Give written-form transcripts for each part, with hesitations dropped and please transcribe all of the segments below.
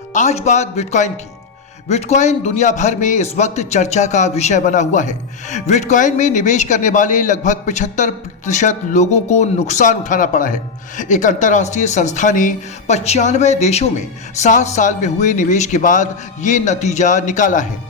आज बात बिटकॉइन की। बिटकॉइन दुनिया भर में इस वक्त चर्चा का विषय बना हुआ है। बिटकॉइन में निवेश करने वाले लगभग 75% लोगों को नुकसान उठाना पड़ा है। एक अंतर्राष्ट्रीय संस्था ने 95 देशों में 7 साल में हुए निवेश के बाद ये नतीजा निकाला है।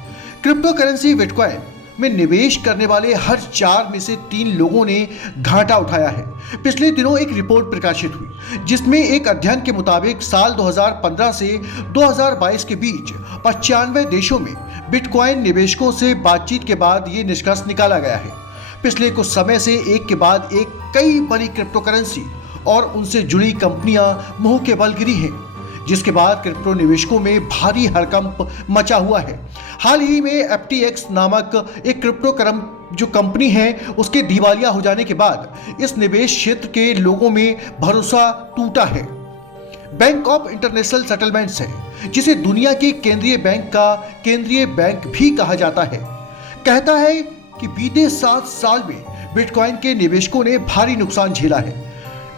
क्रिप्टो करेंसी बिटकॉइन में निवेश करने वाले हर 4 में से 3 लोगों ने घाटा उठाया है। पिछले दिनों एक रिपोर्ट प्रकाशित हुई जिसमें एक अध्ययन के मुताबिक साल 2015 से 2022 के बीच 95 देशों में बिटकॉइन निवेशकों से बातचीत के बाद ये निष्कर्ष निकाला गया है। पिछले कुछ समय से एक के बाद एक कई बड़ी क्रिप्टो करेंसी और उनसे जुड़ी कंपनियां मुंह के बल गिरी हैं, जिसके बाद क्रिप्टो निवेशकों में भारी हड़कंप मचा हुआ है। हाल ही में FTX नामक एक क्रिप्टो जो कंपनी है उसके दिवालिया हो जाने के बाद इस निवेश क्षेत्र के लोगों में भरोसा टूटा है। बैंक ऑफ इंटरनेशनल सेटलमेंट्स है, जिसे दुनिया के केंद्रीय बैंक का केंद्रीय बैंक भी कहा जाता है, कहता है कि बीते 7 साल में बिटकॉइन के निवेशकों ने भारी नुकसान झेला है।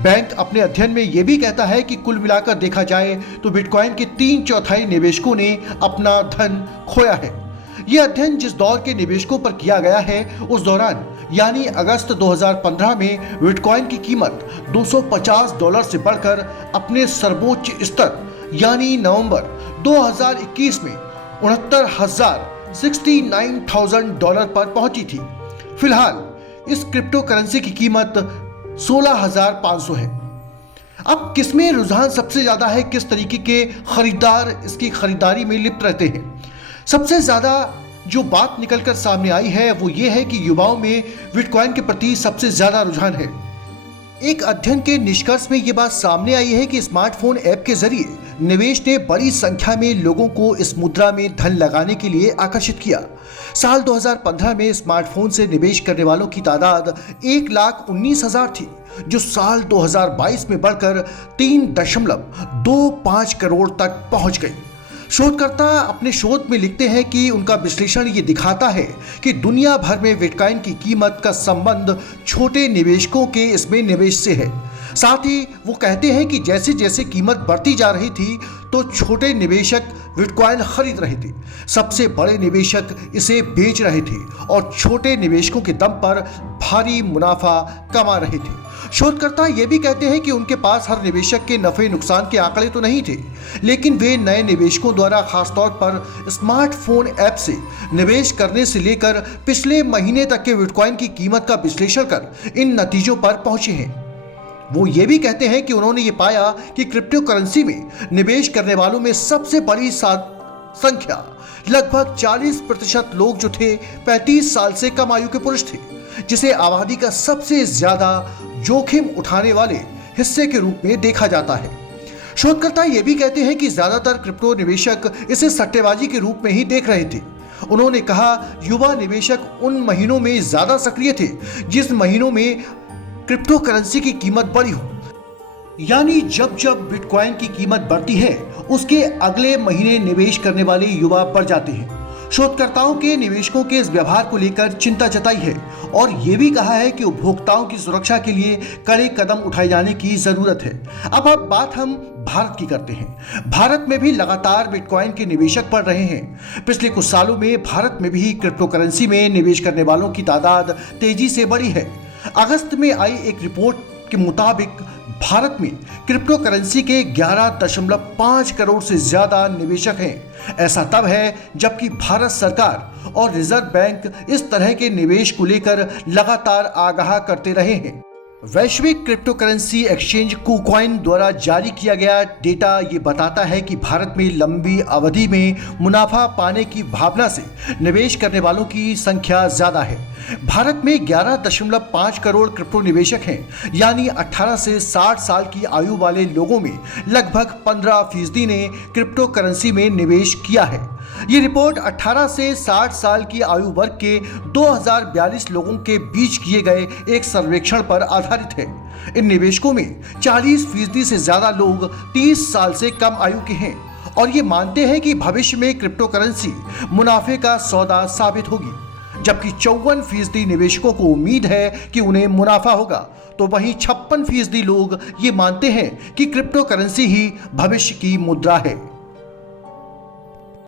बैंक अपने अध्ययन में यह भी कहता है कि कुल मिलाकर देखा जाए तो बिटकॉइन के 3/4 निवेशकों ने अपना धन खोया है। यह अध्ययन जिस दौर के निवेशकों पर किया गया है उस दौरान यानी अगस्त 2015 में बिटकॉइन की कीमत $250 से बढ़कर अपने सर्वोच्च स्तर यानी नवंबर 2021 में $69,000 पर पहुंची थी। फिलहाल इस क्रिप्टो करेंसी की कीमत 16,500 है। अब किसमें रुझान सबसे ज्यादा है, किस तरीके के खरीदार इसकी खरीदारी में लिप्त रहते हैं? सबसे ज्यादा जो बात निकलकर सामने आई है वो ये है कि युवाओं में बिटकॉइन के प्रति सबसे ज्यादा रुझान है। एक अध्ययन के निष्कर्ष में ये बात सामने आई है कि स्मार्टफोन ऐप के जरिए निवेश ने बड़ी संख्या में लोगों को इस मुद्रा में धन लगाने के लिए आकर्षित किया। साल 2015 में स्मार्टफोन से निवेश करने वालों की तादाद 1,19,000 थी, जो साल 2022 में बढ़कर 3.25 करोड़ तक पहुंच गई। शोधकर्ता अपने शोध में लिखते हैं कि उनका विश्लेषण ये दिखाता है कि दुनिया भर में बिटकॉइन की कीमत का संबंध छोटे निवेशकों के इसमें निवेश से है। साथ ही वो कहते हैं कि जैसे जैसे कीमत बढ़ती जा रही थी तो छोटे निवेशक बिटकॉइन खरीद रहे थे, सबसे बड़े निवेशक इसे बेच रहे थे और छोटे निवेशकों के दम पर भारी मुनाफा कमा रहे थे। शोधकर्ता ये भी कहते हैं कि उनके पास हर निवेशक के नफे नुकसान के आंकड़े तो नहीं थे, लेकिन वे नए निवेशकों द्वारा खासतौर पर स्मार्टफोन ऐप से निवेश करने से लेकर पिछले महीने तक के बिटकॉइन की कीमत का विश्लेषण कर इन नतीजों पर पहुंचे हैं। वो ये भी कहते हैं कि उन्होंने ये पाया कि क्रिप्टो करेंसी में निवेश करने वालों में सबसे बड़ी संख्या लगभग 40% लोग जो थे 35 साल से कम आयु के पुरुष थे, जिसे आबादी का सबसे ज्यादा जोखिम उठाने वाले हिस्से के रूप में देखा जाता है। शोधकर्ता ये भी कहते हैं कि ज्यादातर क्रिप्टो निवेशक इसे सट्टेबाजी के रूप में ही देख रहे थे। उन्होंने कहा, युवा निवेशक उन महीनों में ज्यादा सक्रिय थे जिस महीनों में क्रिप्टो करेंसी की कीमत बढ़ी हो, यानी जब जब बिटकॉइन की कीमत बढ़ती है उसके अगले महीने निवेश करने वाले युवा बढ़ जाते हैं। शोधकर्ताओं के निवेशकों के इस व्यवहार को लेकर चिंता जताई है और ये भी कहा है कि उपभोक्ताओं की सुरक्षा के लिए कड़े कदम उठाए जाने की जरूरत है। अब बात हम भारत की करते हैं। भारत में भी लगातार बिटकॉइन के निवेशक बढ़ रहे हैं। पिछले कुछ सालों में भारत में भी क्रिप्टो करेंसी में निवेश करने वालों की तादाद तेजी से बढ़ी है। अगस्त में आई एक रिपोर्ट के मुताबिक भारत में क्रिप्टो करेंसी के 11.5 करोड़ से ज्यादा निवेशक हैं। ऐसा तब है जबकि भारत सरकार और रिजर्व बैंक इस तरह के निवेश को लेकर लगातार आगाह करते रहे हैं। वैश्विक क्रिप्टो करेंसी एक्सचेंज कुकॉइन द्वारा जारी किया गया डेटा ये बताता है कि भारत में लंबी अवधि में मुनाफा पाने की भावना से निवेश करने वालों की संख्या ज्यादा है। भारत में 11.5 करोड़ क्रिप्टो निवेशक हैं, यानी 18 से 60 साल की आयु वाले लोगों में लगभग 15% ने क्रिप्टो करेंसी में निवेश किया है। ये रिपोर्ट 18 से 60 साल की आयु वर्ग के 2042 लोगों के बीच किए गए एक सर्वेक्षण पर आधारित है। इन निवेशकों में 40% से ज्यादा लोग 30 साल से कम आयु के हैं और ये मानते हैं कि भविष्य में क्रिप्टो करेंसी मुनाफे का सौदा साबित होगी। जबकि 54% निवेशकों को उम्मीद है कि उन्हें मुनाफा होगा, तो वहीं 56% लोग ये मानते हैं कि क्रिप्टो करेंसी ही भविष्य की मुद्रा है।